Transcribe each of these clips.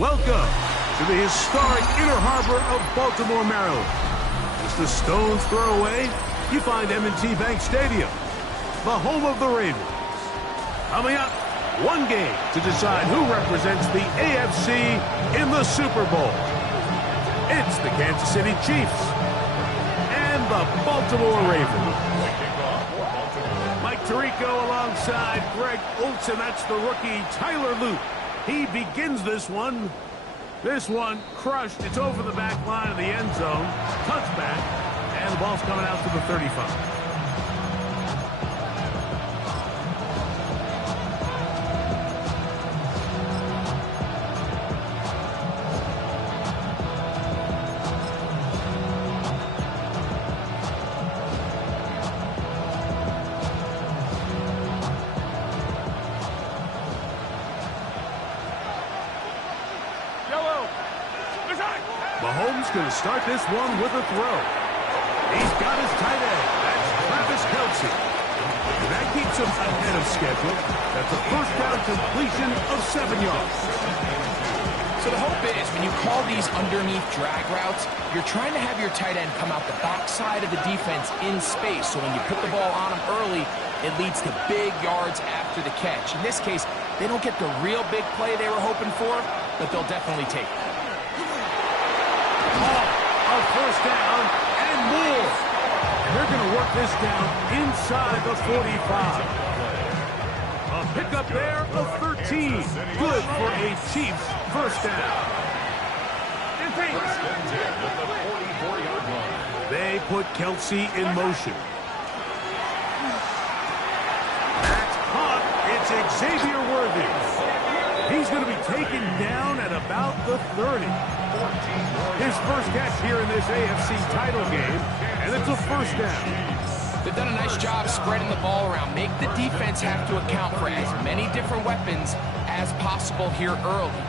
Welcome to the historic Inner Harbor of Baltimore, Maryland. Just a stone's throw away, you find M&T Bank Stadium, the home of the Ravens. Coming up, one game to decide who represents the AFC in the Super Bowl. It's the Kansas City Chiefs and the Baltimore Ravens. Mike Tirico alongside Greg Olsen. That's the rookie Tyler Luke. He begins this one. This one crushed. It's over the back line of the end zone. Touchback. And the ball's coming out to the 35. Mahomes going to start this one with a throw. He's got his tight end. That's Travis Kelce. And that keeps him ahead of schedule. That's a first down completion of 7 yards. So the hope is when you call these underneath drag routes, you're trying to have your tight end come out the backside of the defense in space. So when you put the ball on him early, it leads to big yards after the catch. In this case, they don't get the real big play they were hoping for, but they'll definitely take it. A first down and more. And they're going to work this down inside the 45. A pickup there of 13. Good for a Chiefs first down. They put Kelce in motion. That's caught. It's Xavier Worthy. He's going to be taken down at about the 30. His first catch here in this AFC title game, and it's a first down. They've done a nice job spreading the ball around. Make the defense have to account for as many different weapons as possible here early.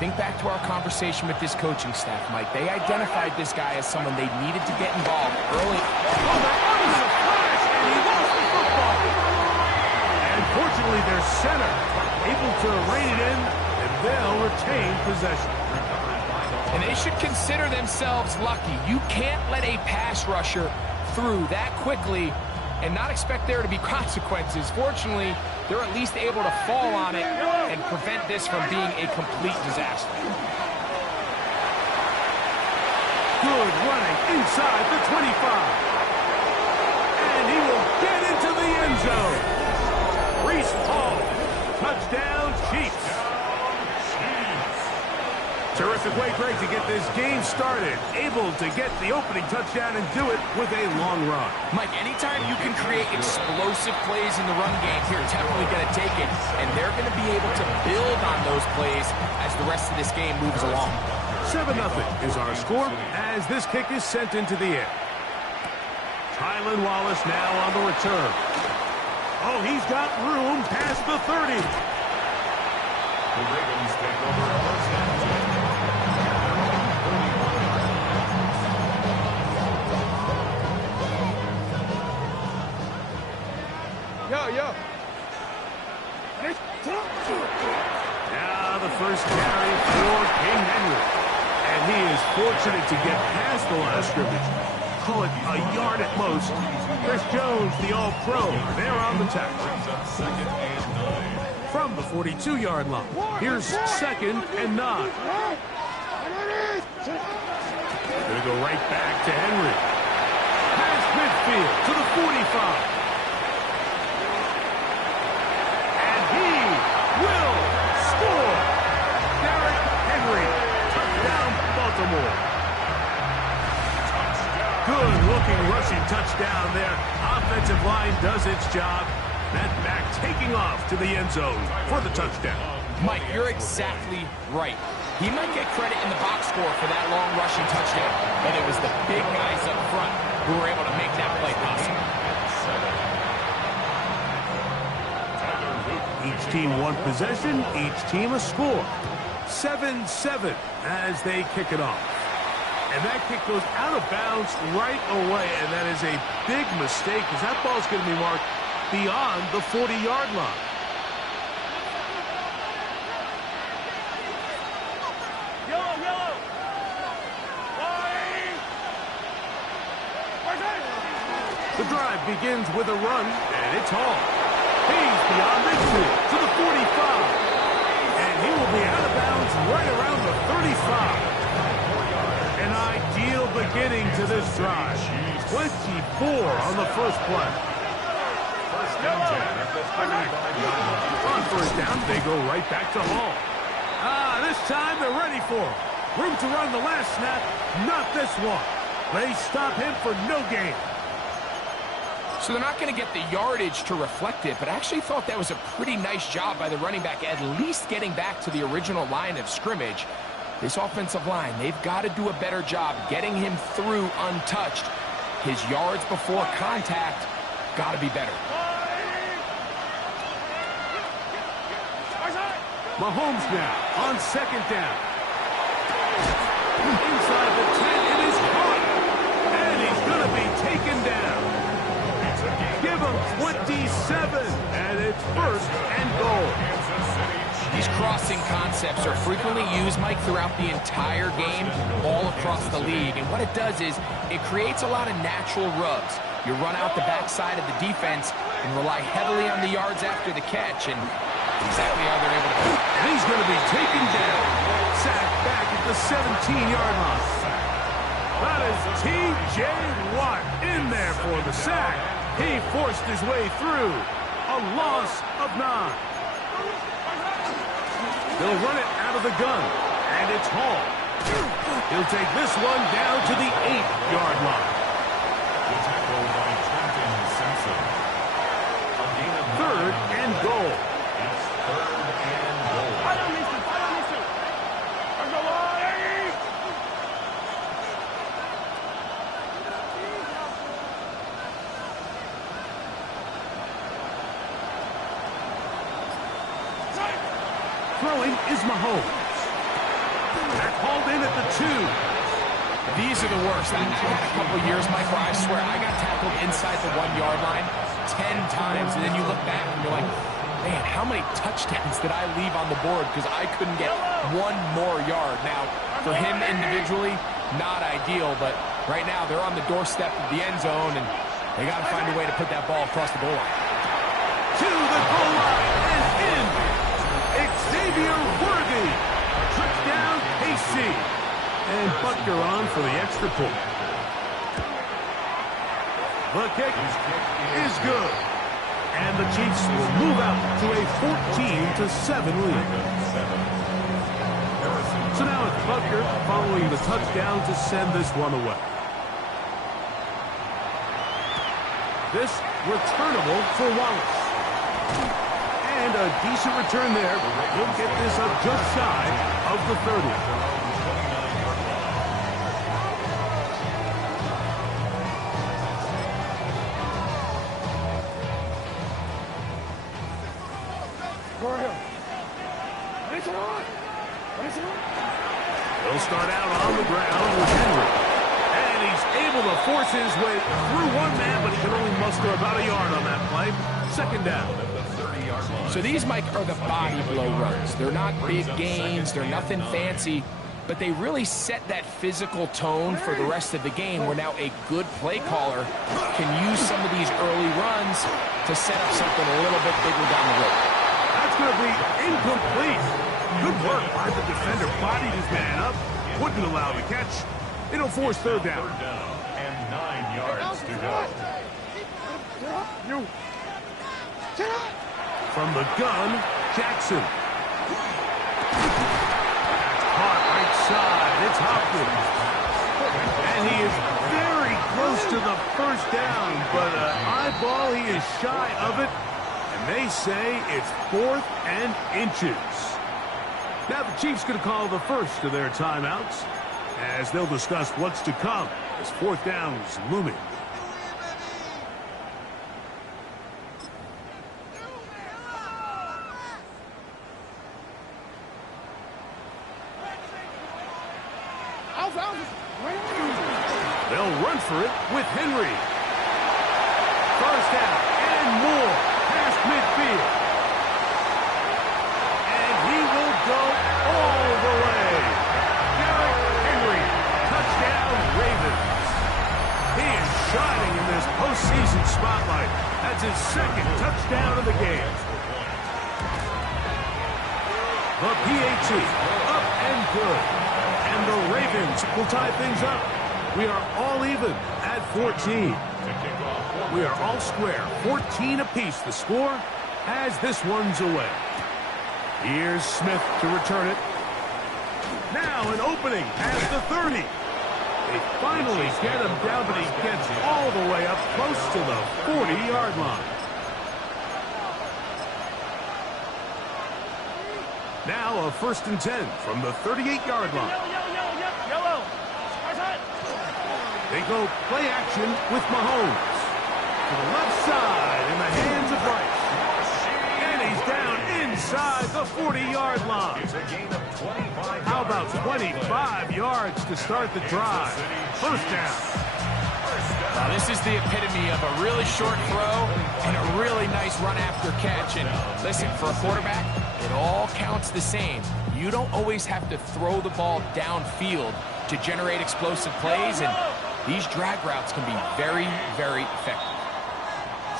Think back to our conversation with this coaching staff, Mike. They identified this guy as someone they needed to get involved early. Oh, there is a flash, and he lost the football. And fortunately, their center able to rein it in, and they'll retain possession. And they should consider themselves lucky. You can't let a pass rusher through that quickly and not expect there to be consequences. Fortunately, they're at least able to fall on it and prevent this from being a complete disaster. Good running inside the 25. And he will get into the end zone. Reese Hall, touchdown Chiefs. Terrific way, Greg, to get this game started. Able to get the opening touchdown and do it with a long run. Mike, anytime you can create explosive plays in the run game, you're definitely going to take it. And they're going to be able to build on those plays as the rest of this game moves along. 7-0 is our score as this kick is sent into the air. Tylan Wallace now on the return. Oh, he's got room past the 30. The Ravens take over a first down. Yo. Now the first carry for King Henry. And he is fortunate to get past the line of scrimmage. Call it a yard at most. Chris Jones, the All-Pro, there on the tackle. From the 42-yard line, here's 2nd and 9. Going to go right back to Henry. Past midfield to the 45. Good-looking rushing touchdown there. Offensive line does its job. That back taking off to the end zone for the touchdown. Mike, you're exactly right. He might get credit in the box score for that long rushing touchdown, but it was the big guys up front who were able to make that play possible. Each team one possession, each team a score. 7-7 as they kick it off. And that kick goes out of bounds right away, and that is a big mistake because that ball's going to be marked beyond the 40-yard line. The drive begins with a run, and it's Hall. He's beyond midfield to the 45. And he will be out of bounds right around the 35. An ideal beginning to this drive. 24 on the first play. On first down, they go right back to Hall. This time they're ready for him. Room to run the last snap, not this one. They stop him for no gain. So they're not going to get the yardage to reflect it, but I actually thought that was a pretty nice job by the running back, at least getting back to the original line of scrimmage. This offensive line, they've got to do a better job getting him through untouched. His yards before contact got to be better. Mahomes now on second down. Inside the 10, it is caught. And he's going to be taken down. Give him 27, and it's first and goal. These crossing concepts are frequently used, Mike, throughout the entire game, all across the league. And what it does is it creates a lot of natural rubs. You run out the backside of the defense and rely heavily on the yards after the catch, and exactly how they're able to do it. And he's going to be taken down. Sacked back at the 17-yard line. That is T.J. Watt in there for the sack. He forced his way through. A loss of 9. They'll run it out of the gun, and it's Hall. He'll take this one down to the 8-yard line. Third and goal. Throwing is Mahomes. Back hauled in at the 2. These are the worst. I had a couple years, Mike, where I swear I got tackled inside the 1-yard line 10 times, and then you look back and you're like, man, how many touchdowns did I leave on the board because I couldn't get one more yard? Now, for him individually, not ideal, but right now they're on the doorstep of the end zone, and they got to find a way to put that ball across the goal line. To the goal line and in. Xavier Worthy. Touchdown, KC. And Butker on for the extra point. The kick is good. And the Chiefs will move out to a 14-7 lead. So now it's Butker following the touchdown to send this one away. This returnable for Wallace. And a decent return there. He'll get this up just shy of the 30. He'll start out on the ground with Henry. And he's able to force his way through one man, but he can only muster about a yard on that play. Second down. So these, Mike, are the body blow runs. They're not big gains. They're nothing fancy. But they really set that physical tone for the rest of the game, where now a good play caller can use some of these early runs to set up something a little bit bigger down the road. That's going to be incomplete. Good work by the defender. Bodied his man up. Wouldn't allow the catch. It'll force third down. And 9 yards to go. From the gun, Jackson. Caught right side. It's Hopkins. And he is very close to the first down, but an eyeball, he is shy of it. And they say it's 4th and inches. Now the Chiefs going to call the first of their timeouts as they'll discuss what's to come as 4th down is looming. They'll run for it with Henry. First down and more past midfield. And he will go all the way. Derrick Henry, touchdown Ravens. He is shining in this postseason spotlight. That's his second touchdown of the game. The PAT, up and good. And the Ravens will tie things up. We are all even at 14. We are all square, 14 apiece the score as this one's away. Here's Smith to return it. Now an opening at the 30. They finally get him down, but he gets all the way up close to the 40-yard line. Now a 1st and 10 from the 38-yard line. They go play action with Mahomes. To the left side in the hands of Rice. And he's down inside the 40-yard line. How about 25 yards to start the drive? 1st down. Now this is the epitome of a really short throw and a really nice run after catch. And listen, for a quarterback, it all counts the same. You don't always have to throw the ball downfield to generate explosive plays, and these drag routes can be very, very effective.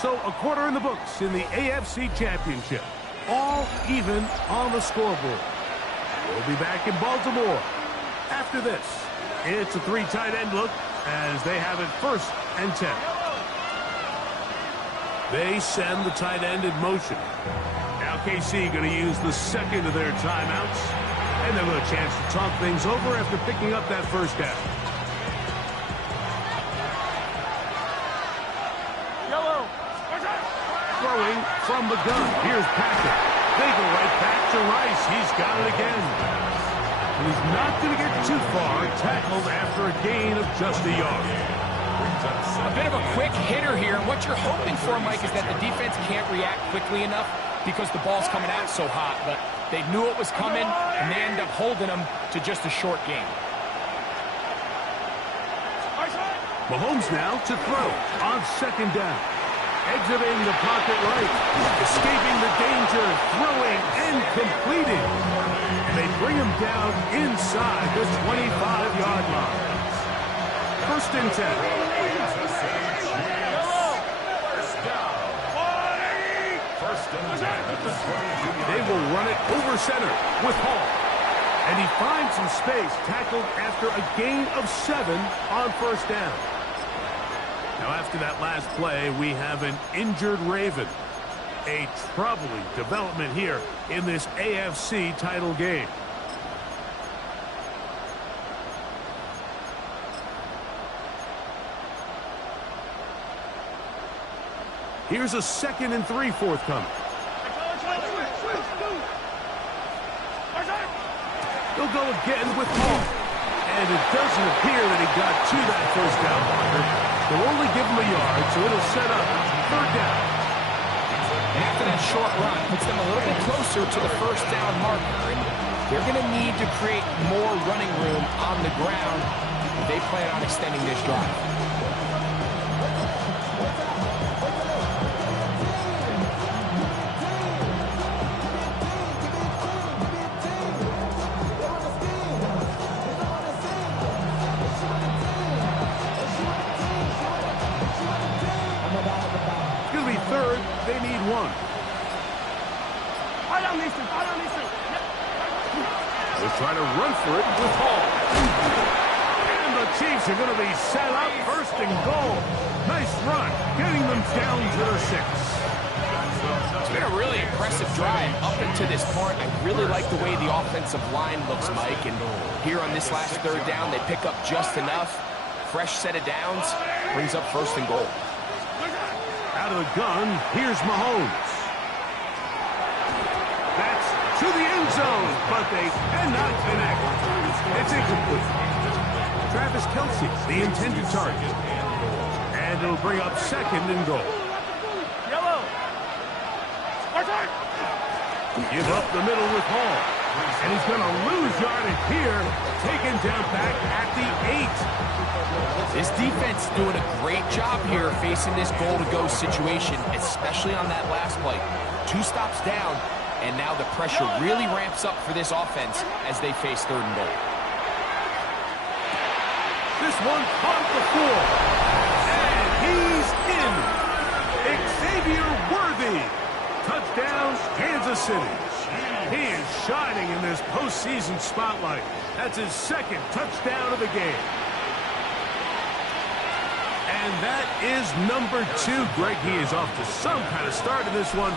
So a quarter in the books in the AFC Championship. All even on the scoreboard. We'll be back in Baltimore. After this, it's a 3 tight end look as they have it 1st and 10. They send the tight end in motion. Now KC going to use the second of their timeouts. And they'll have a chance to talk things over after picking up that 1st down. Throwing from the gun. Here's Patrick. They go right back to Rice. He's got it again. And he's not going to get too far. Tackled after a gain of just a yard. A bit of a quick hitter here. What you're hoping for, Mike, is that the defense can't react quickly enough because the ball's coming out so hot. But they knew it was coming, and they end up holding them to just a short game. Mahomes now to throw on 2nd down. Exiting the pocket right. Escaping the danger. Throwing and completing. And they bring him down inside the 25-yard line. 1st and 10. They will run it over center with Hall. And he finds some space, tackled after a gain of 7 on 1st down. Now after that last play, we have an injured Raven. A troubling development here in this AFC title game. Here's a 2nd and 3 forthcoming. They'll go again with Hall. And it doesn't appear that he got to that 1st down marker. They'll only give him a yard, so it'll set up 3rd down. After that short run, puts them a little bit closer to the 1st down marker. And they're going to need to create more running room on the ground if they plan on extending this drive. They need 1. They'll try to run for it with Hall. And the Chiefs are going to be set up 1st and goal. Nice run, getting them down to the 6. It's been a really impressive drive up until this point. I really like the way the offensive line looks, Mike. And here on this last 3rd down, they pick up just enough. Fresh set of downs, brings up 1st and goal. Out of the gun, here's Mahomes. That's to the end zone, but they cannot connect. It's incomplete. Travis Kelce, the intended target. And it'll bring up 2nd and goal. Give up the middle with Hall. And he's going to lose yardage here. Taken down back at the 8. This defense doing a great job here facing this goal-to-go situation, especially on that last play. 2 stops down, and now the pressure really ramps up for this offense as they face 3rd and goal. This one caught the 4. And he's in. City. He is shining in this postseason spotlight. That's his second touchdown of the game. And that is number 2. Greg, he is off to some kind of start in this one.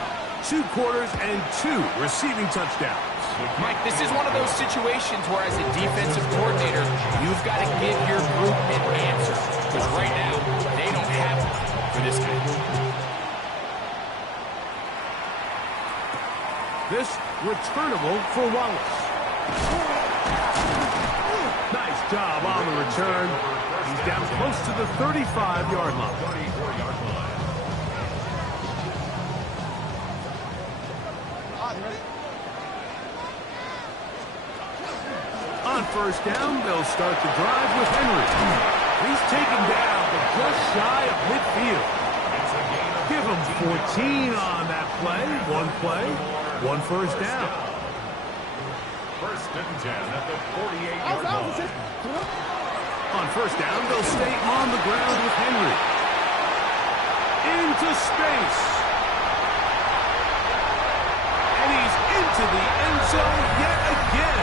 2 quarters and 2 receiving touchdowns. Mike, this is one of those situations where as a defensive coordinator, you've got to give your group an answer. Because right now, they don't have one for this guy. This returnable for Wallace. Nice job on the return. He's down close to the 35-yard line. On first down, they'll start the drive with Henry. He's taken down, but just shy of midfield. Give him 14 on that play. One first down. First and 10 at the 48-yard line. On first down, they'll stay on the ground with Henry. Into space. And he's into the end zone yet again.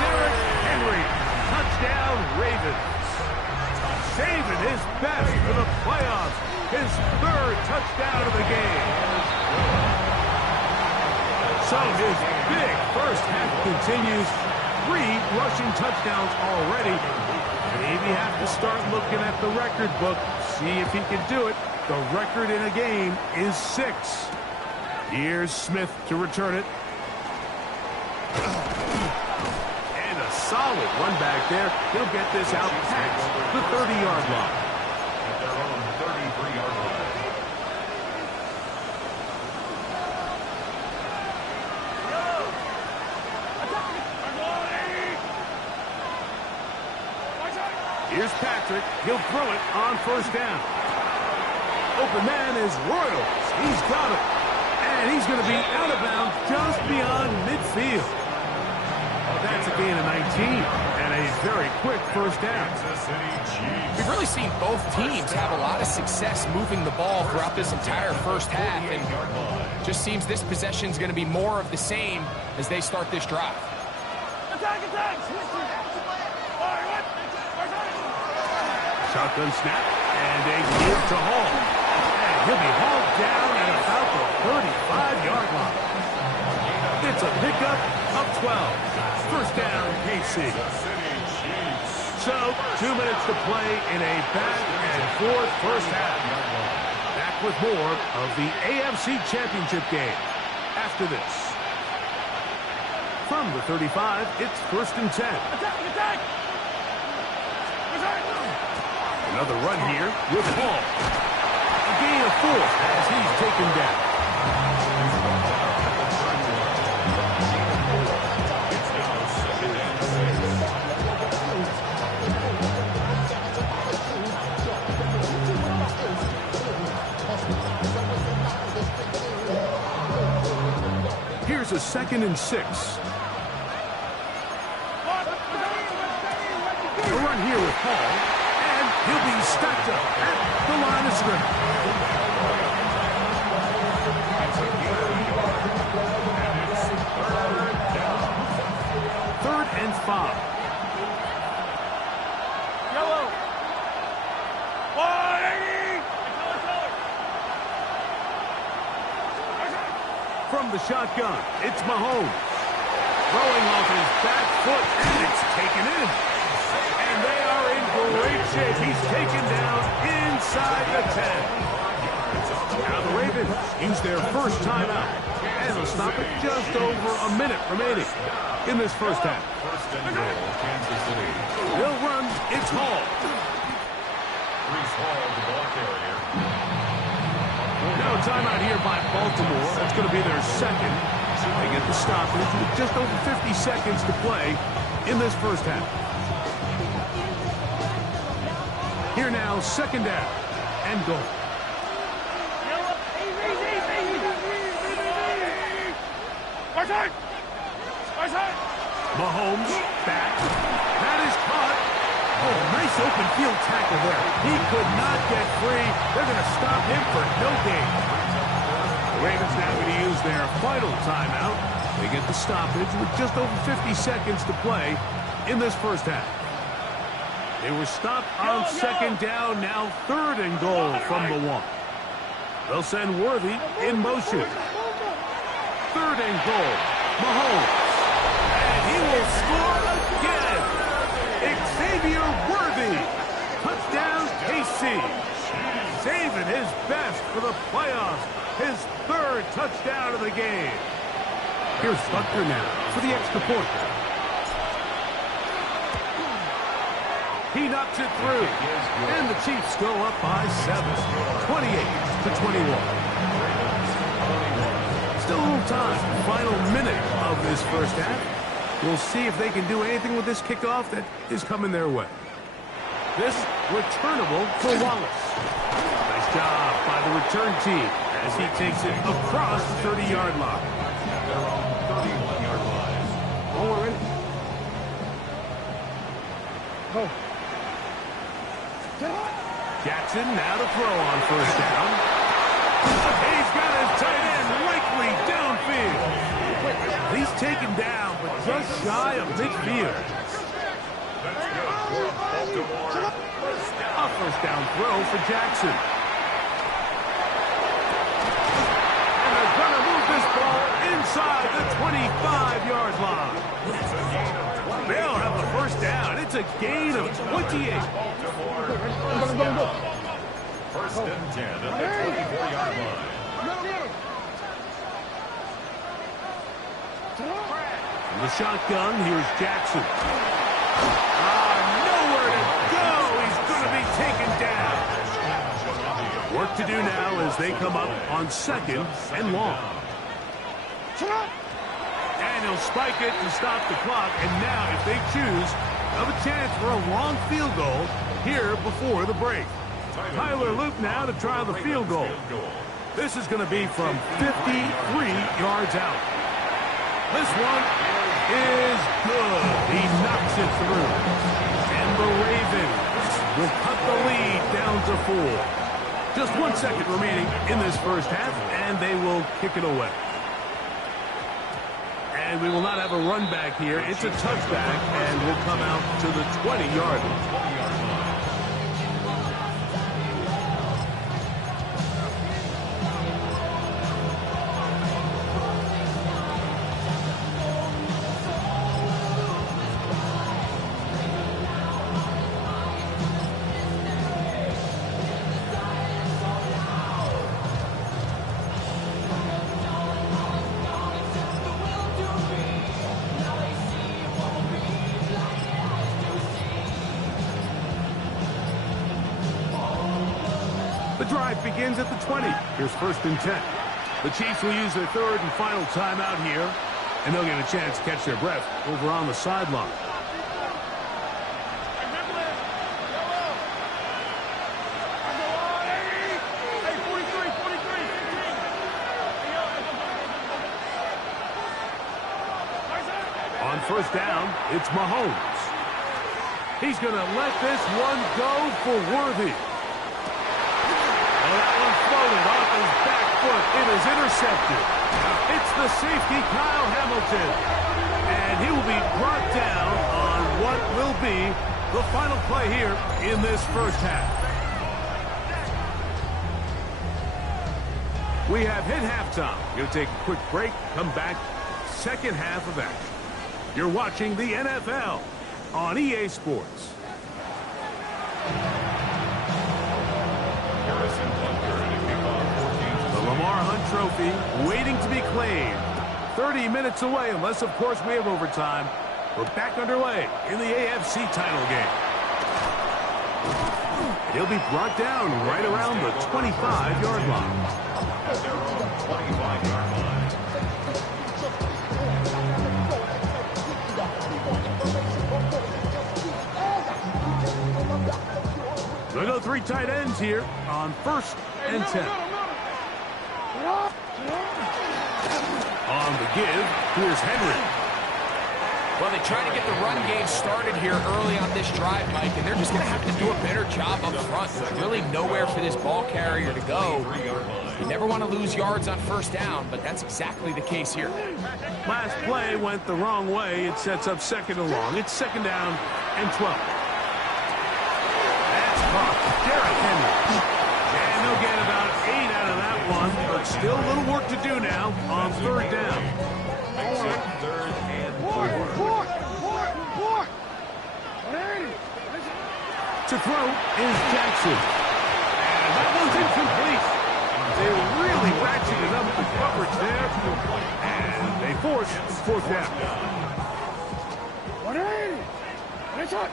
Derrick Henry. Touchdown, Ravens. Saving his best for the playoffs. His 3rd touchdown of the game. So his big first half continues. 3 rushing touchdowns already. Maybe have to start looking at the record book. See if he can do it. The record in a game is 6. Here's Smith to return it. And a solid run back there. He'll get this out past the 30-yard line. At their own 33-yard line. Here's Patrick. He'll throw it on first down. Open man is Royals. He's got it. And he's going to be out of bounds just beyond midfield. That's a gain of 19 and a very quick first down. We've really seen both teams have a lot of success moving the ball throughout this entire first half. And just seems this possession is going to be more of the same as they start this drive. Shotgun snap, and a give to Hall. And he'll be hauled down at about the 35-yard line. It's a pickup of 12. First down, KC. So, 2 minutes to play in a back-and-forth first half. Back with more of the AFC Championship game after this. From the 35, it's 1st and 10. Another run here with Hall. A gain of 4 as he's taken down. It's now 2nd and 6. Here's a 2nd and 6. A run here with Hall. He'll be stacked up at the line of scrimmage. Third and 5. Yellow. 180. From the shotgun, it's Mahomes. Throwing off his back foot, and it's taken in. And they are in great shape. He's taken down inside the 10. Now the Ravens use their first timeout. And they'll stop it just over a minute remaining in this first half. First and goal, Kansas City. They'll run. It's Hall. Brees Hall, the ball carrier. Now a timeout here by Baltimore. That's going to be their second. They get the stoppage with just over 50 seconds to play in this first half. Here now, 2nd down and goal. Mahomes back. That is caught. Oh, nice open field tackle there. He could not get free. They're going to stop him for no gain. The Ravens now going to use their final timeout. They get the stoppage with just over 50 seconds to play in this first half. They were stopped on second down, now 3rd and goal from the 1. They'll send Worthy in motion. 3rd and goal. Mahomes. And he will score again. Xavier Worthy. Touchdown, KC. Saving his best for the playoffs. His 3rd touchdown of the game. Here's Butker now for the extra point. He knocks it through. And the Chiefs go up by 7. 28-21. Still a little time. Final minute of this first half. We'll see if they can do anything with this kickoff that is coming their way. This returnable for Wallace. Nice job by the return team as he takes it across the 30-yard line. Jackson now to throw on first down. He's got his tight end likely downfield. He's taken down, but just shy of midfield. A first down throw for Jackson. And they're going to move this ball inside the 25-yard line. They'll have a first down. It's a gain of 28. First and 10 at the 24-yard line. From the shotgun, here's Jackson. Nowhere to go. He's going to be taken down. Work to do now as they come up on 2nd and long. And he'll spike it to stop the clock. And now, if they choose, they'll have a chance for a long field goal here before the break. Tyler Luke now to try the field goal. This is going to be from 53 yards out. This one is good. He knocks it through. And the Ravens will cut the lead down to 4. Just 1 second remaining in this first half, and they will kick it away. And we will not have a run back here. It's a touchback, and we'll come out to the 20-yard line. The drive begins at the 20. Here's 1st and 10. The Chiefs will use their 3rd and final timeout here, and they'll get a chance to catch their breath over on the sideline. On first down, it's Mahomes. He's going to let this one go for Worthy. That one floated off his back foot. It is intercepted. It's the safety, Kyle Hamilton. And he will be brought down on what will be the final play here in this first half. We have hit halftime. Going to take a quick break, come back, second half of action. You're watching the NFL on EA Sports. The Lamar Hunt Trophy waiting to be claimed. 30 minutes away, unless, of course, we have overtime. We're back underway in the AFC title game. He'll be brought down right around the 25-yard line. They'll go 3 tight ends here on 1st and 10. On the give, here's Henry. Well, they try to get the run game started here early on this drive, Mike, and they're just going to have to do a better job up front. There's really nowhere for this ball carrier to go. You never want to lose yards on first down, but that's exactly the case here. Last play went the wrong way. It sets up second and long. It's second down and 12. That's caught. Derrick Henry. And they'll get about 8 out of that one, but still a little work to do now on third down. Third and 4. To throw is Jackson. And that one's incomplete. They really ratcheted up the coverage there. And they force fourth down. 180. That's it.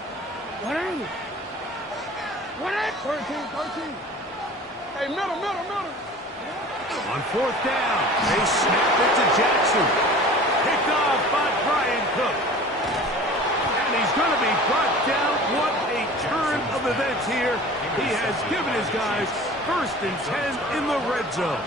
180. 13. Hey, middle. On fourth down, they snap it to Jackson. Picked off by Brian Cook. And he's going to be brought down. What a turn of events here. He has given his guys first and 10 in the red zone.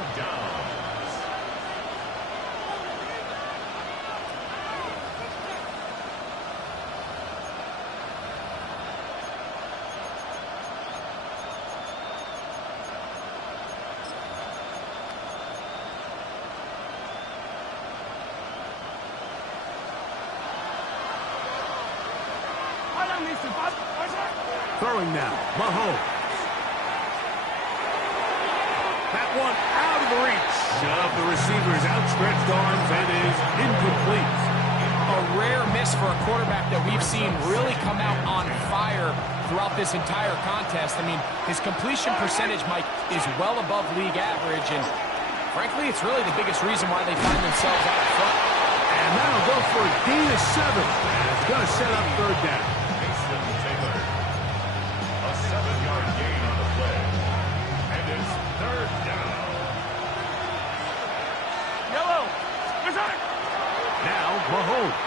Throwing now, Mahomes. That one out of the reach of the receiver's outstretched arms and is incomplete. A rare miss for a quarterback that we've seen really come out on fire throughout this entire contest. I mean, his completion percentage, Mike, is well above league average, and frankly, it's really the biggest reason why they find themselves out in front. And that'll go for a gain of 7, and it's going to set up third down. A 7-yard gain on the play. And it's third down. Yellow. Now, Mahomes.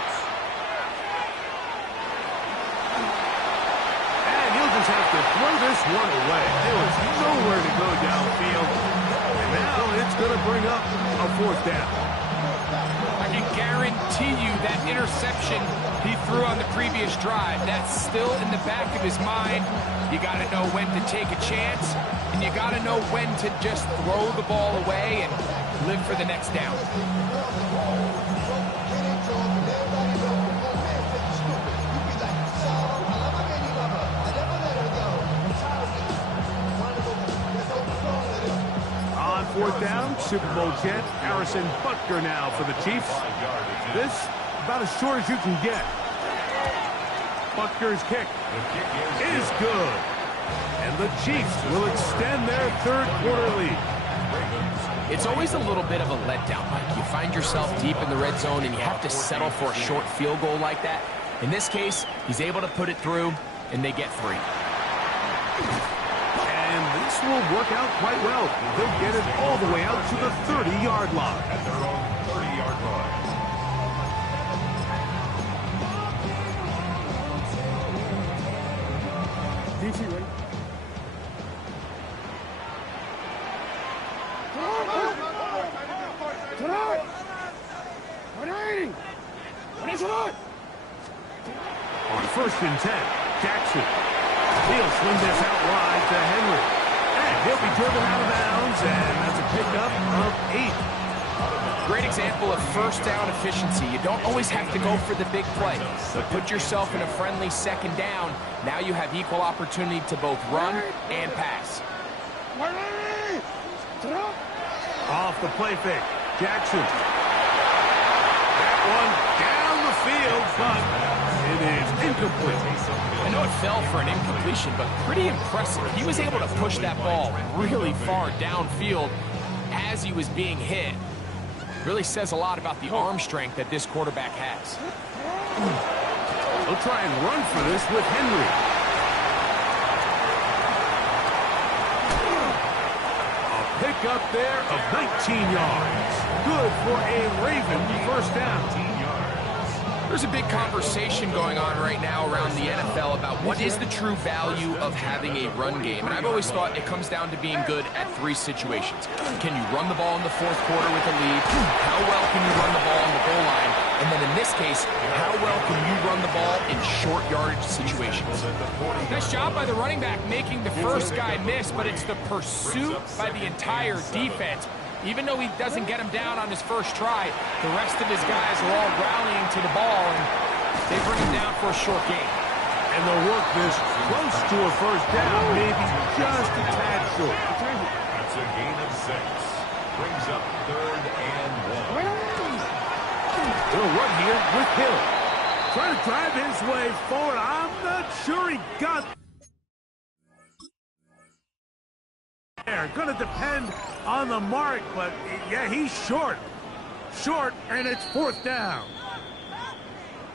And he'll just have to throw this one away. There was nowhere to go downfield. And now it's going to bring up a fourth down. I can guarantee you that interception he threw on the previous drive, that's still in the back of his mind. You got to know when to take a chance, and you got to know when to just throw the ball away and live for the next down. On fourth down, Super Bowl champ Harrison Butker now for the Chiefs. This about as short as you can get. Butker's kick is good. And the Chiefs will extend their third quarter lead. It's always a little bit of a letdown, Mike. You find yourself deep in the red zone and you have to settle for a short field goal like that. In this case, he's able to put it through, and they get 3. And this will work out quite well. They'll get it all the way out to the 30-yard line. At their own 30-yard line. DC, ready? Tonight! 180! What is it? On first and 10, Jackson. He'll swing this out wide to Henry. And he'll be driven out of bounds, and that's a pickup of 8. Great example of first down efficiency. You don't always have to go for the big play, but put yourself in a friendly second down. Now you have equal opportunity to both run and pass. 180! Tonight! Off the play fake, Jackson. That one down the field, but it is incomplete. I know it fell for an incompletion, but pretty impressive. He was able to push that ball really far downfield as he was being hit. Really says a lot about the arm strength that this quarterback has. They'll try and run for this with Henry. A pickup there of 19 yards. Good for a Raven first down. There's a big conversation going on right now around the NFL about what is the true value of having a run game. And I've always thought it comes down to being good at 3 situations. Can you run the ball in the 4th quarter with a lead? How well can you run the ball on the goal line? And then in this case, how well can you run the ball in short yardage situations? Nice job by the running back making the first guy miss, but it's the pursuit by the entire defense. Even though he doesn't get him down on his first try, the rest of his guys are all rallying to the ball, and they bring him down for a short gain. And they'll work this close to a first down, maybe just a tad short. That's a gain of 6. Brings up 3rd and 1. They'll run here with Hill. Trying to drive his way forward. I'm not sure he got there. Going to depend on the mark, but yeah, he's short. Short, and it's 4th down.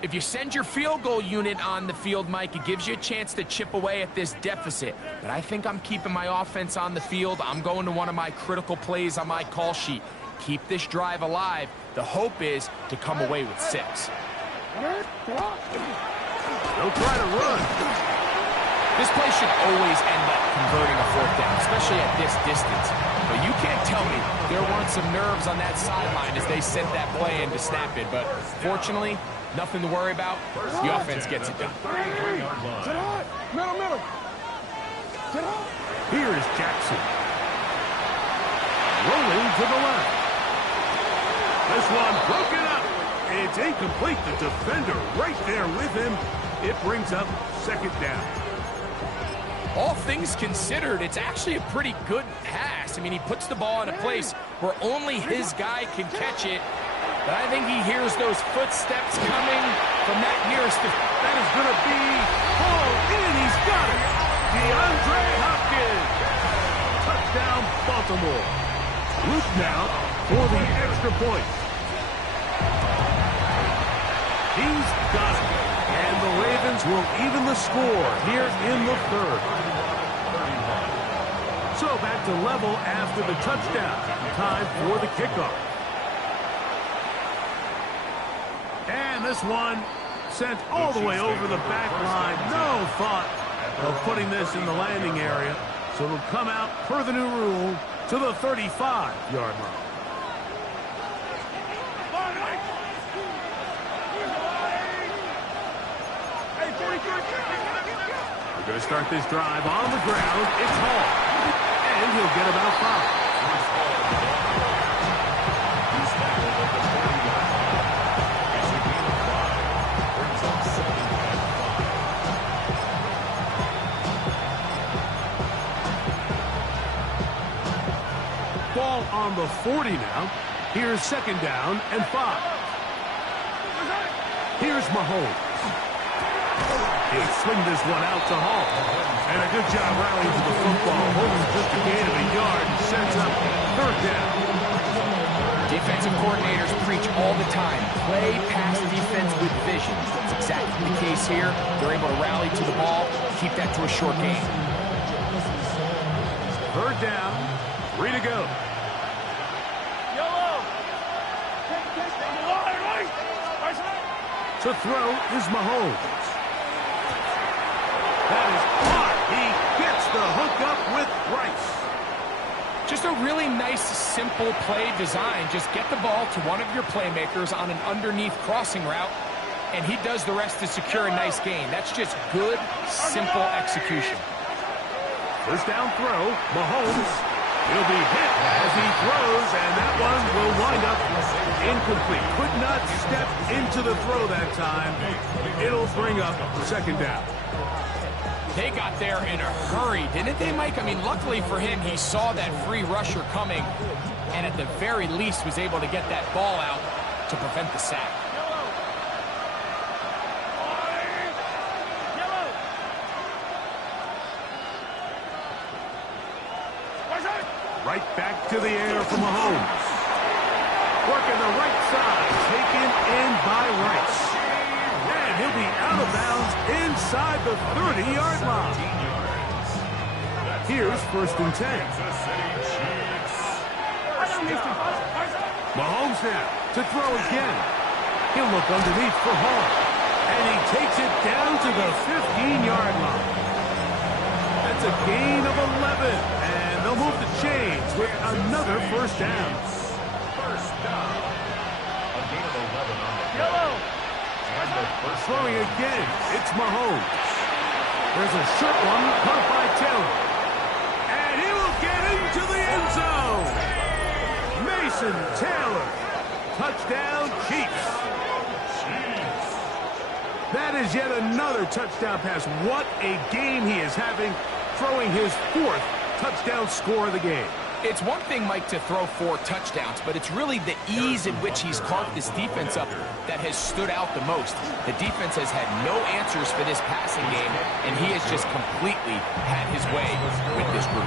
If you send your field goal unit on the field, Mike, it gives you a chance to chip away at this deficit. But I think I'm keeping my offense on the field. I'm going to one of my critical plays on my call sheet. Keep this drive alive. The hope is to come away with 6. They'll try to run. This play should always end up converting a 4th down, especially at this distance. But you can't tell me there weren't some nerves on that sideline as they sent that play in to snap it. But fortunately, nothing to worry about. The offense gets it done. Middle. Here is Jackson. Rolling to the left. This one broken up. It's incomplete. The defender right there with him. It brings up 2nd down. All things considered, it's actually a pretty good pass. I mean, he puts the ball in a place where only his guy can catch it. But I think he hears those footsteps coming from that nearest. That is going to be hauled in. He's got it. DeAndre Hopkins. Touchdown, Baltimore. Root now for the extra point. He's got it. And the Ravens will even the score here in the 3rd. So back to level after the touchdown. Time for the kickoff. And this one sent all the way over the back line. No thought of putting this in the landing area. So it'll come out per the new rule to the 35-yard line. We're going to start this drive on the ground. It's Hall. And he'll get about 5. Ball on the 40 now. Here's 2nd down and 5. Here's Mahomes. He'll swing this one out to Hall. And a good job rallying to the football. Holds just a gain of a yard and sets up 3rd down. Defensive coordinators preach all the time. Play pass defense with vision. That's exactly the case here. They're able to rally to the ball, keep that to a short gain. 3rd down. 3 to go. To throw is Mahomes. That is caught. He gets the hookup with Rice. Just a really nice, simple play design. Just get the ball to one of your playmakers on an underneath crossing route, and he does the rest to secure a nice gain. That's just good, simple execution. 1st down throw. Mahomes. He'll be hit as he throws, and that one will wind up incomplete. Could not step into the throw that time. It'll bring up 2nd down. They got there in a hurry, didn't they, Mike? I mean, luckily for him, he saw that free rusher coming, and at the very least was able to get that ball out to prevent the sack. Right back to the air for Mahomes. Working the right side, taken in by Rice. And he'll be out of bounds inside the 30-yard line. Here's 1st and 10. Mahomes now to throw again. He'll look underneath for Hall. And he takes it down to the 15-yard line. That's a gain of 11. And they'll move the chains with another first down. First down. A gain of 11 on the Yellow. And the first Throwing again, it's Mahomes. There's a short one caught by Taylor. And he will get into the end zone. Mason Taylor. Touchdown, Chiefs. That is yet another touchdown pass. What a game he is having, throwing his 4th touchdown score of the game. It's one thing, Mike, to throw 4 touchdowns, but it's really the ease in which he's carved this defense up that has stood out the most. The defense has had no answers for this passing game, and he has just completely had his way with this group.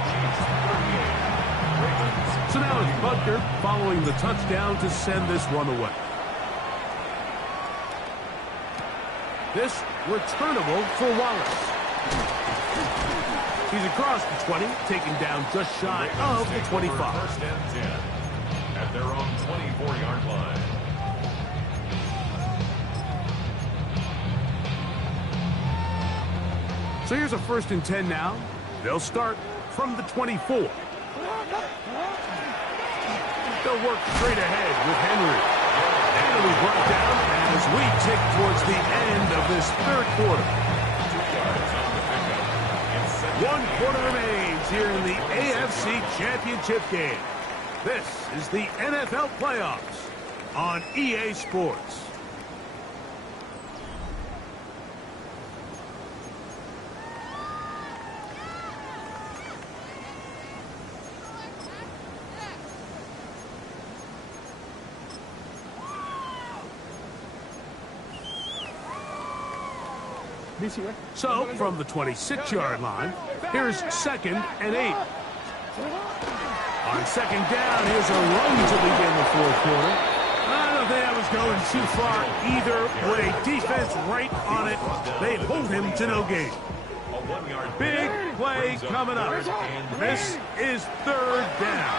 So now it's Butker following the touchdown to send this one away. This returnable for Wallace. He's across the 20, taken down just shy of the 25. First and 10 at their own 24-yard line. So here's a 1st and 10 now. They'll start from the 24. They'll work straight ahead with Henry. And it'll be brought down as we tick towards the end of this 3rd quarter. 1 quarter remains here in the AFC Championship game. This is the NFL playoffs on EA Sports. So, from the 26-yard line, here's 2nd and 8. On 2nd down, here's a run to begin the 4th quarter. I don't think that was going too far either. With a defense right on it, they hold him to no gain. Big play coming up. This is 3rd down.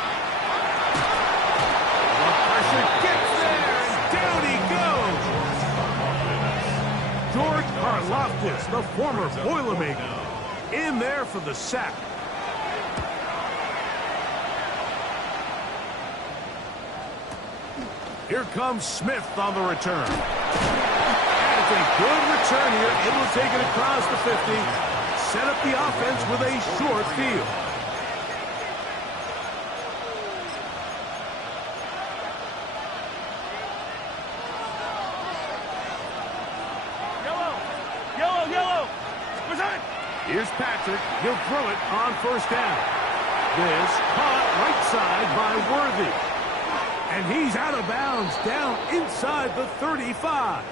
The pressure gets there, and down he goes. George Karlaftis, the former Boilermaker, in there for the sack. Here comes Smith on the return. And it's a good return here, able to take it across the 50, set up the offense with a short field. Here's Patrick. He'll throw it on 1st down. This caught right side by Worthy. And he's out of bounds down inside the 35.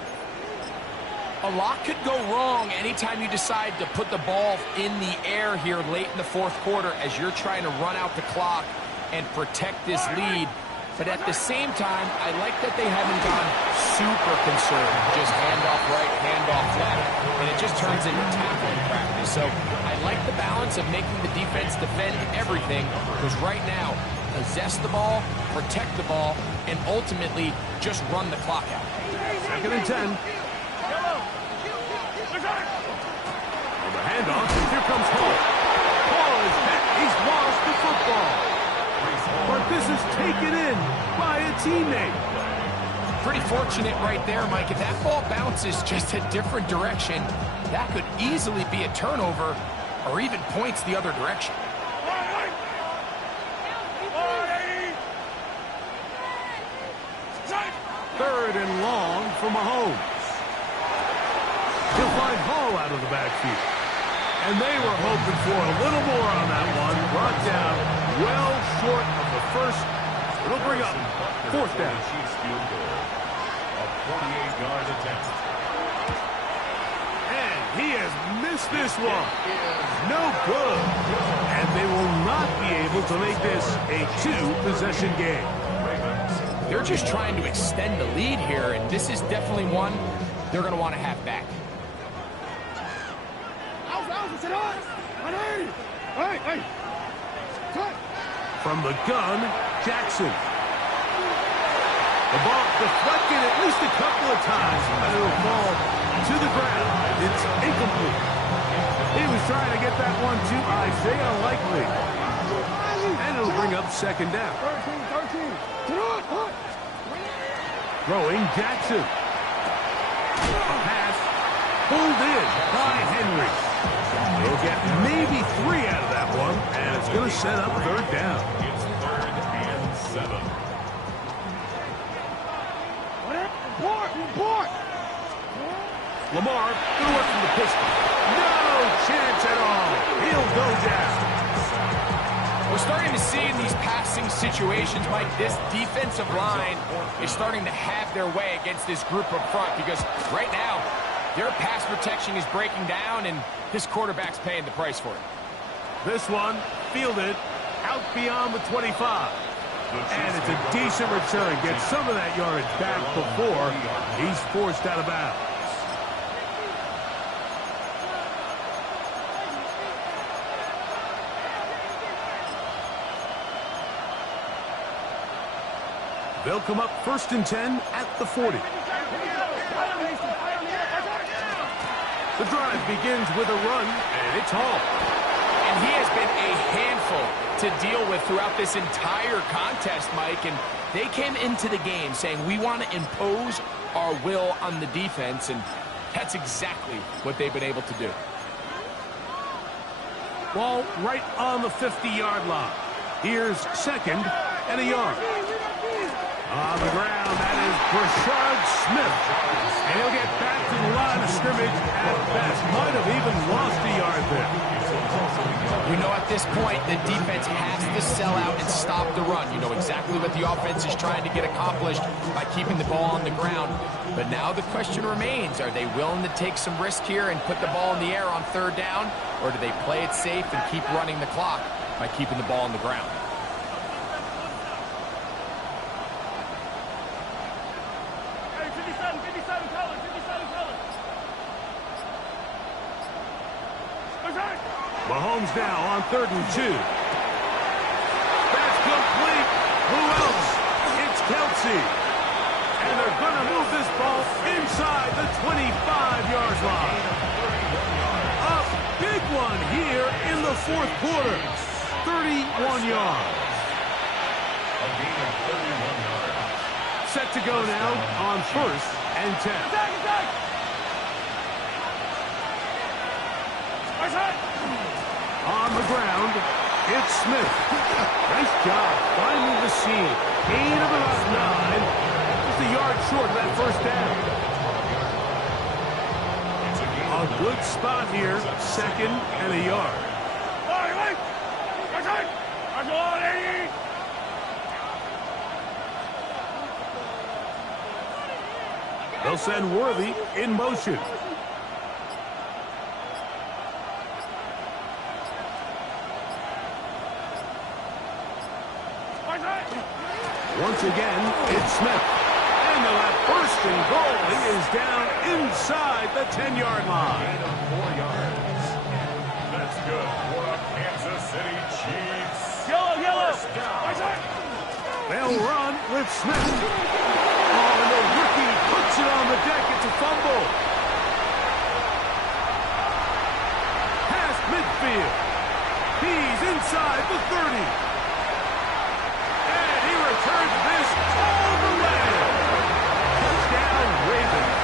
A lot could go wrong anytime you decide to put the ball in the air here late in the 4th quarter as you're trying to run out the clock and protect this lead. But at the same time, I like that they haven't gone super concerned. Just handoff right, handoff left, and it just turns into tackling practice. So I like the balance of making the defense defend everything, because right now, possess the ball, protect the ball, and ultimately just run the clock out. 2nd and 10. On the handoff, and here comes Hall. Hall is hit. He's lost the football. But this is taken in by a teammate. Pretty fortunate right there, Mike. If that ball bounces just a different direction, that could easily be a turnover or even points the other direction. 3rd and long for Mahomes. He'll find Hall out of the backfield. And they were hoping for a little more on that one. Brought down well short of the 1st. It'll bring up 4th down. A 48-yard attempt. And he has missed this one. No good. And they will not be able to make this a 2-possession game. They're just trying to extend the lead here, and this is definitely one they're going to want to have back. From the gun, Jackson. The ball deflected at least a couple of times, and it'll fall to the ground. It's incomplete. He was trying to get that one to Isaiah Likely. And it'll bring up second down. 13. Throwing Jackson. Pass pulled in by Henry. They'll get maybe 3 out of that one, and it's going to set up third down. It's 3rd and 7. Lamar going to work from the pistol. No chance at all. He'll go down. We're starting to see in these passing situations, Mike, this defensive line is starting to have their way against this group up front because right now, their pass protection is breaking down, and this quarterback's paying the price for it. This one fielded out beyond the 25. And it's a decent return. Gets some of that yardage back before he's forced out of bounds. They'll come up 1st and 10 at the 40. The drive begins with a run, and it's Hall. And he has been a handful to deal with throughout this entire contest, Mike. And they came into the game saying, we want to impose our will on the defense, and that's exactly what they've been able to do. Ball right on the 50-yard line. Here's 2nd and a yard. On the ground, that is Brashard Smith. And he'll get back to the line of scrimmage at best. Might have even lost a yard there. You know, at this point, the defense has to sell out and stop the run. You know exactly what the offense is trying to get accomplished by keeping the ball on the ground. But now the question remains, are they willing to take some risk here and put the ball in the air on 3rd down? Or do they play it safe and keep running the clock by keeping the ball on the ground? Mahomes now on 3rd and 2. That's complete. Who else? It's Kelsey. And they're going to move this ball inside the 25-yard line. A big one here in the 4th quarter. 31 yards. A gain of 31 yards. Set to go now on 1st and 10. On the ground, it's Smith. Nice job finding the seam. Gain of about 9. Just a yard short of that 1st down. A good spot here. 2nd and a yard. They'll send Worthy in motion. Once again, it's Smith. And that 1st and goal is down inside the 10-yard line. Gain of 4 yards. That's good for the Kansas City Chiefs. Yellow. First down. They'll run with Smith. Oh, and the rookie puts it on the deck. It's a fumble. Past midfield. He's inside the 30. Turns this all the way. Touchdown, Ravens.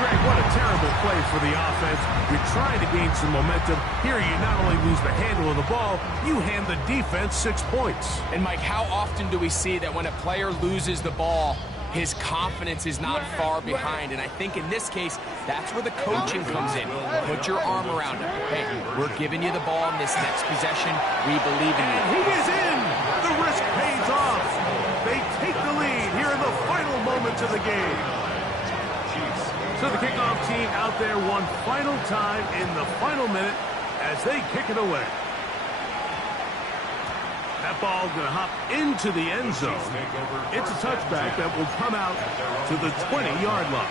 Greg, what a terrible play for the offense. You're trying to gain some momentum. Here you not only lose the handle of the ball, you hand the defense 6 points. And, Mike, how often do we see that when a player loses the ball, his confidence is not far behind? And I think in this case, that's where the coaching comes in. Put your arm around him. Hey, we're giving you the ball in this next possession. We believe in you. And he is in. The risk pays off. They take the lead here in the final moments of the game. So the kickoff team out there one final time in the final minute as they kick it away. That ball going to hop into the end zone. It's a touchback that will come out to the 20-yard line.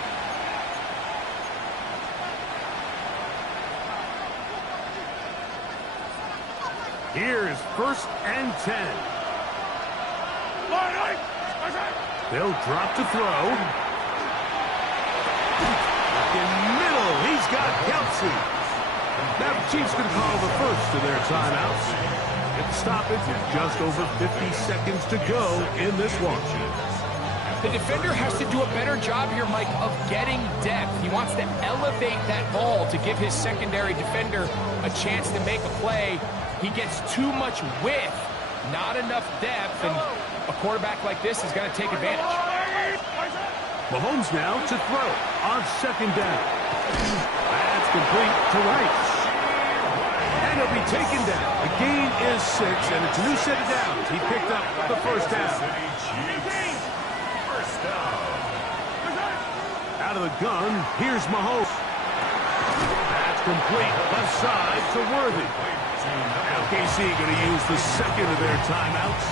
Here's 1st and 10. They'll drop to throw. In middle, he's got Kelsey. Now the Chiefs can call the first of their timeouts. Get the stoppage with just over 50 seconds to go in this one. The defender has to do a better job here, Mike, of getting depth. He wants to elevate that ball to give his secondary defender a chance to make a play. He gets too much width, not enough depth, and a quarterback like this is going to take advantage. Mahomes now to throw on second down. That's complete to Rice. And he'll be taken down. The gain is 6, and it's a new set of downs. He picked up the first down. Out of the gun, here's Mahomes. That's complete left side to Worthy. Now KC going to use the second of their timeouts.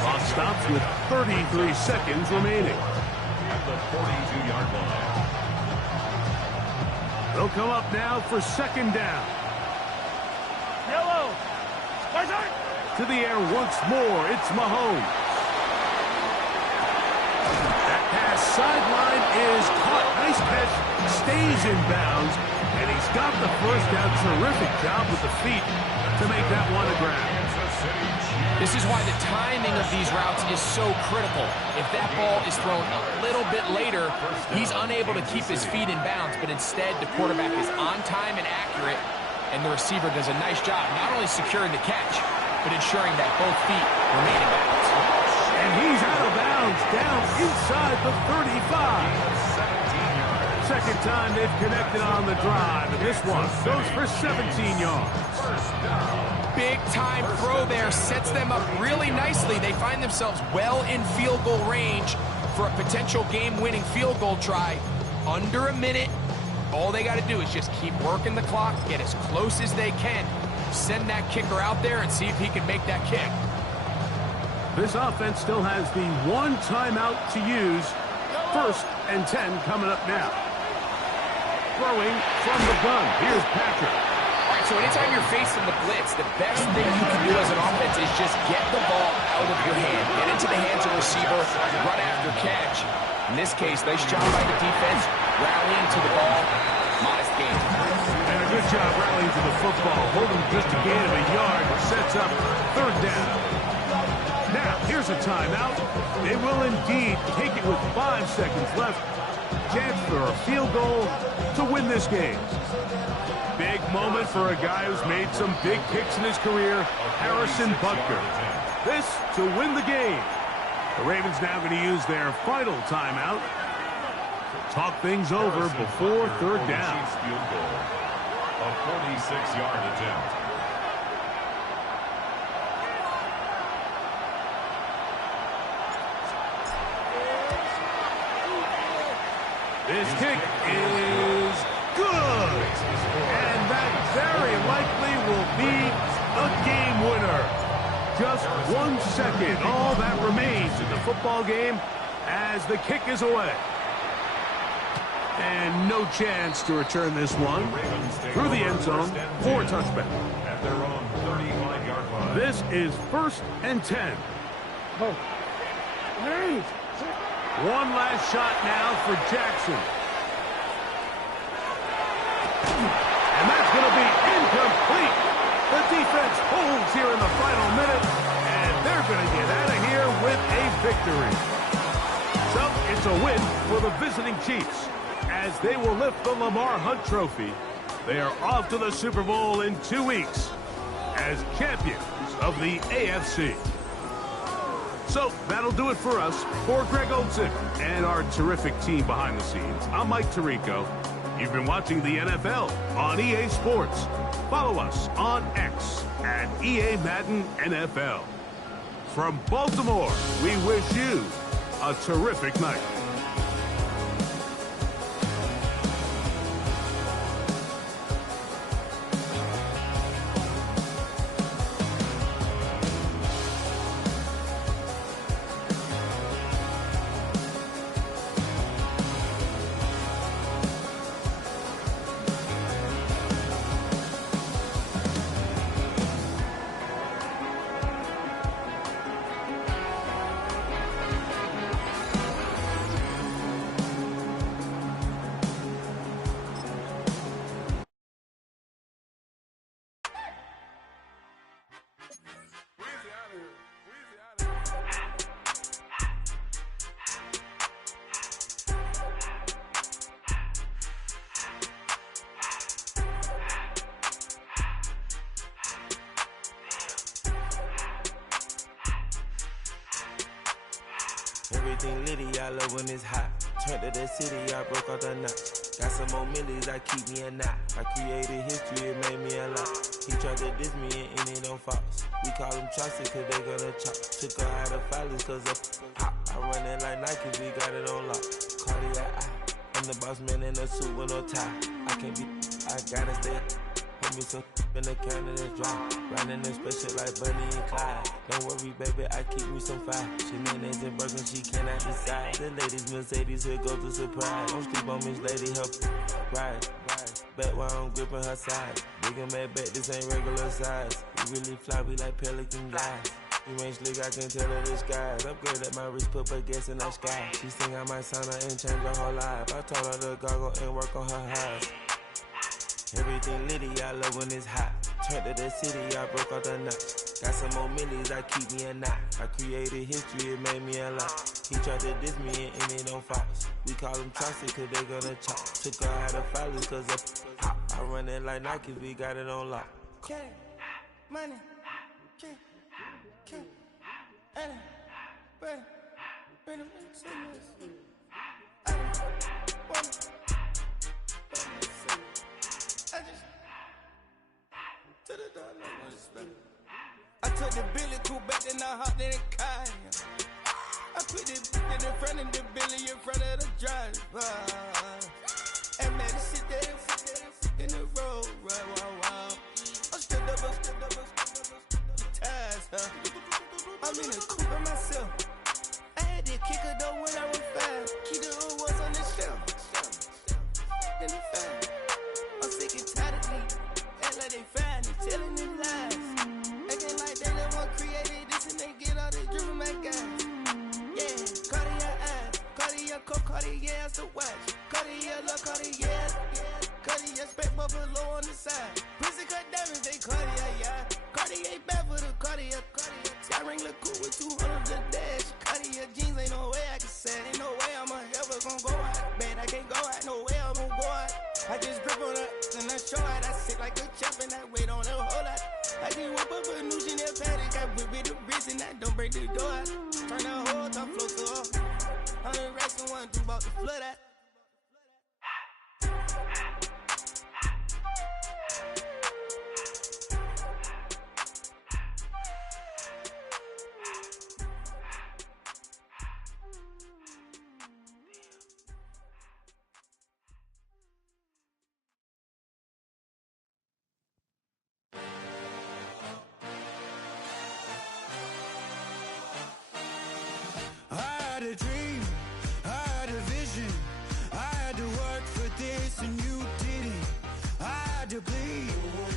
Clock stops with 33 seconds remaining. At the 42-yard line. They'll come up now for second down. Yellow. To the air once more, it's Mahomes. That pass sideline is caught. Nice catch, stays in bounds, and he's got the first down. Terrific job with the feet to make that one a grab. This is why the timing of these routes is so critical. If that ball is thrown a little bit later, he's unable to keep his feet in bounds, but instead the quarterback is on time and accurate, and the receiver does a nice job not only securing the catch, but ensuring that both feet remain in bounds. And he's out of bounds, down inside the 35. Second time they've connected on the drive, and this one goes for 17 yards. Big time throw there, sets them up really nicely. They find themselves well in field goal range for a potential game-winning field goal try. Under a minute, all they got to do is just keep working the clock, get as close as they can, send that kicker out there and see if he can make that kick. This offense still has the one timeout to use. First and 10 coming up now. Throwing from the gun. Here's Patrick. All right, so anytime you're facing the blitz, the best thing you can do as an offense is just get the ball out of your hand. Get into the hands of the receiver, run after catch. In this case, nice job by the defense, rallying to the ball. Modest gain. And a good job rallying to the football. Holding just a gain of a yard. Sets up third down. Now, here's a timeout. They will indeed take it with 5 seconds left. Chance for a field goal to win this game. Big moment for a guy who's made some big kicks in his career, Harrison Butker. This to win the game. The Ravens now going to use their final timeout to talk things over before third down. Field goal. A 46-yard attempt. This kick is good. And that very likely will be a game winner. Just 1 second, all that remains in the football game as the kick is away. And no chance to return this one through the end zone for a touchback. At their own 35-yard line. This is first and 10. One last shot now for Jackson. And that's going to be incomplete. The defense holds here in the final minute, and they're going to get out of here with a victory. So it's a win for the visiting Chiefs as they will lift the Lamar Hunt Trophy. They are off to the Super Bowl in 2 weeks as champions of the AFC. So that'll do it for us. For Greg Olson and our terrific team behind the scenes, I'm Mike Tirico. You've been watching the NFL on EA Sports. Follow us on X at EA Madden NFL. From Baltimore, we wish you a terrific night. Everything litty, I love when it's hot. Turned to the city, I broke all the knots. Got some more millies, I keep me a knot. I created history, it made me a lot. He tried to diss me and it don't false. We call them chopsticks cause they gonna chop. Took her out of filers cause of pop. I run it like Nike, we got it on lock. Cardiac eye. I'm the boss man in a suit with no tie. I can't be, I gotta stay. Hold me some in the Canada dry. Riding in special like Bunny and Clyde. Don't worry, baby, I keep me some fire. Shenanigans and Birkin, she cannot decide. The ladies Mercedes, here goes the surprise. Don't sleep on Miss Lady, help ride. Back while I'm gripping her side. Big and mad back, this ain't regular size. We really fly, we like pelican guys. You ain't slick, I can tell her the skies. Upgrade at my wrist, put baguettes in the sky. She think I might sign her and change her whole life. I told her to goggle and work on her highs. Everything litty, I love when it's hot. Turned to the city, I broke all the knots. Got some more millies, I keep me a knot. I created history, it made me a lot. He tried to diss me and it don't false. We call them chopsticks cause they gonna chop. Took her out of filers cause of pop. I run it like Nike, we got it on lock. Cash, money, cash, money, bread, bread, I took the Billy cool back, then I hopped in the car. I put it in front of the Billy, in front of the driver. And man, sit there in the road, right, wow. I'm still double, ties, huh? I'm in the coupe by myself. I had to kick her though when I was 5. Keep the old ones on the shelf. In the fire. I'm sick and tired of me. Act like they fine and telling them lies. Acting like they the one created this and they get all this driven my guys. Yeah, Cartier eyes, Cartier coat, Cartier ass to watch. Cartier look, Cartier, Cartier spec buffalo on the side. Pussy cut diamonds, they Cartier, yeah. Cartier bad for the Cartier. Sky ring look cool with 200 the dash. Cartier jeans, ain't no way I can say. Ain't no way I'm ever gonna go out. Man, I can't go out, no way I'm gonna go out. I just grip on her and I show out. I sit like a champ and I wait on her whole lot. I just whip up a new Chanel paddock. I whip with the wrist and I don't break the door out. Turn the whole top floor to off. 100 racks and 1 2 about to flood out. A dream, I had a vision. I had to work for this and you didn't. I had to bleed,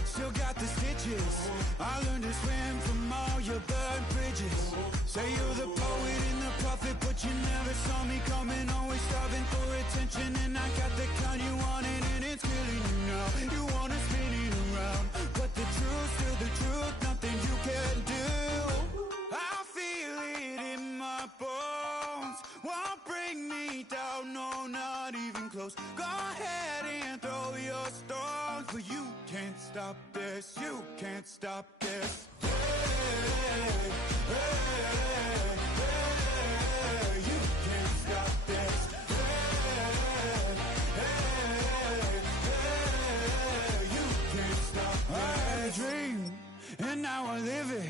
still got the stitches. I learned to swim from all your burned bridges. Say you're the poet and the prophet, but you never saw me coming. Always starving for attention, and I got the kind you wanted, and it's killing you now. You wanna spin it around, but the truth's still the truth. Nothing you can do. I feel it in my bones. Won't bring me down, no, not even close. Go ahead and throw your stones, but you can't stop this, you can't stop this. Hey, hey, hey, you can't stop this. Hey, hey, hey, you can't stop this. I had a dream, and now I live it.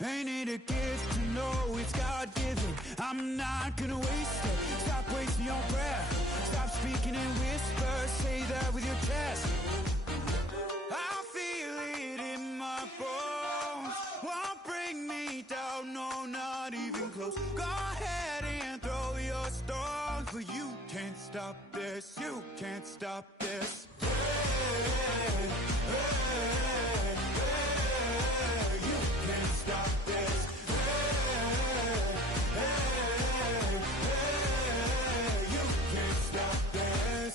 Ain't it a gift to know it's God-given? I'm not gonna waste it. Stop wasting your breath. Stop speaking in whispers. Say that with your chest. I feel it in my bones. Won't bring me down, no, not even close. Go ahead and throw your stones, but you can't stop this. You can't stop this. Hey, hey, hey, you can't stop this. Hey, hey, hey, you can't stop this.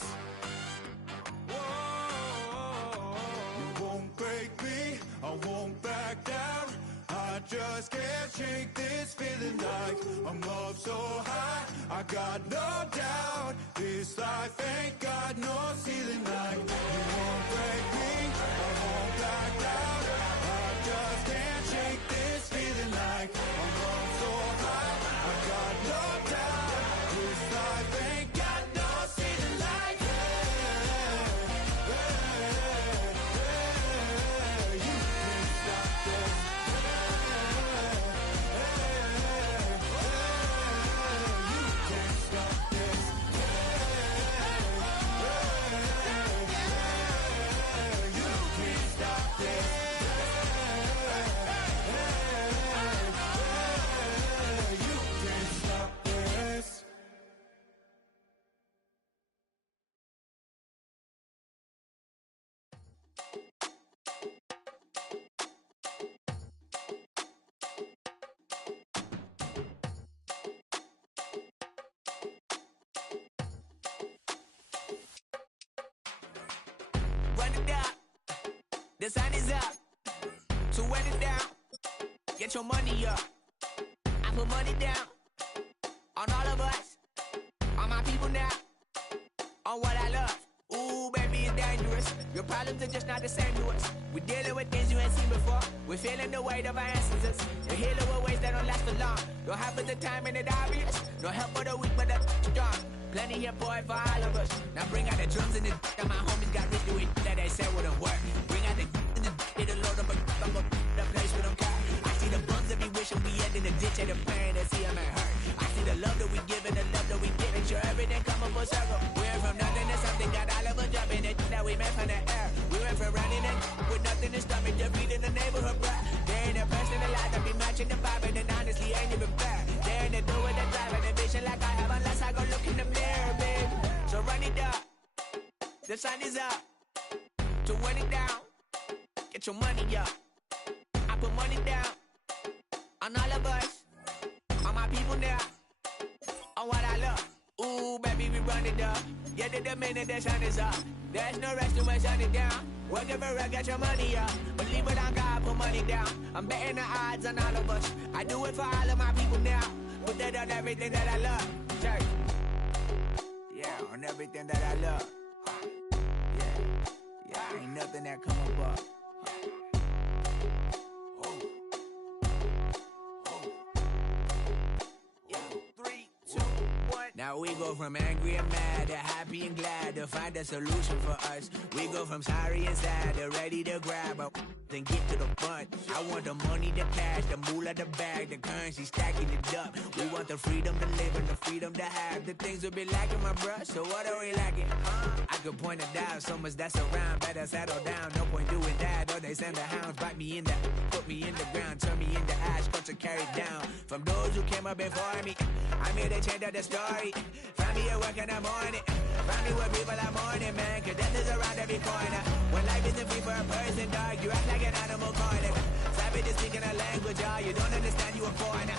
Whoa, you won't break me, I won't back down. I just can't shake this feeling like I'm up so high. I got no doubt this life ain't got no ceiling like. You won't break me, I won't back down. I just can't shake this feeling like I'm up so high. I got no doubt Run it up, the sun is up. So run it down, get your money up. I put money down on all of us, on my people now, on what I love. Ooh, baby, it's dangerous. Your problems are just not the same to us. We're dealing with things you ain't seen before. We're feeling the weight of our ancestors. You're healing with ways that don't last for long. Don't have the time and it obvious. No help for the weak, but the strong. Plenty here for it for all of us. Now bring out the drums and the that my homies got rich doing that they said wouldn't work. Bring out the and the it'll load up the place with them car. I see the bums that be wishing we end in the ditch and the pain that see them ain't hurt. I see the love that we give and the love that we give. Make sure everything come up full circle. We're from nothing to something, got all of us jumping it that we made from the air. We went from running and with nothing to stomach, just reading the neighborhood, bruh. There ain't a person alive that be matching the vibe, and honestly ain't even fair. There ain't a do with the drive and the vision like I have unless I go look in the mirror, babe. So run it up, the sun is up. To run it down, get your money up. I put money down on all of us, on my people now, on what I love. Ooh, baby, we run it up. Get it the minute the sun is up. There's no rest to shut it down. Working for it, get your money up. Believe it on God, put money down. I'm betting the odds on all of us. I do it for all of my people now. Put that on everything that I love. Church. Yeah, on everything that I love. Yeah, ain't nothing that come above. Now we go from angry and mad to happy and glad to find a solution for us. We go from sorry and sad to ready to grab up and get to the front. I want the money, the cash, the moolah, the bag, the currency, stacking it up. We want the freedom to live and the freedom to have the things we'll be lacking, my bruh. So what are we lacking? I could point it out, so much that's around. Better settle down, no point doing that. Or they send the hounds, bite me in the, put me in the ground, turn me into ash, culture carried down. From those who came up before me, I'm here to change up the story. Find me at work in the morning. Find me where people are mourning, man. Cause death is around every corner. When life isn't free for a person, dog, you act like an animal corner. Savage is speaking a language, y'all. You don't understand, you a foreigner.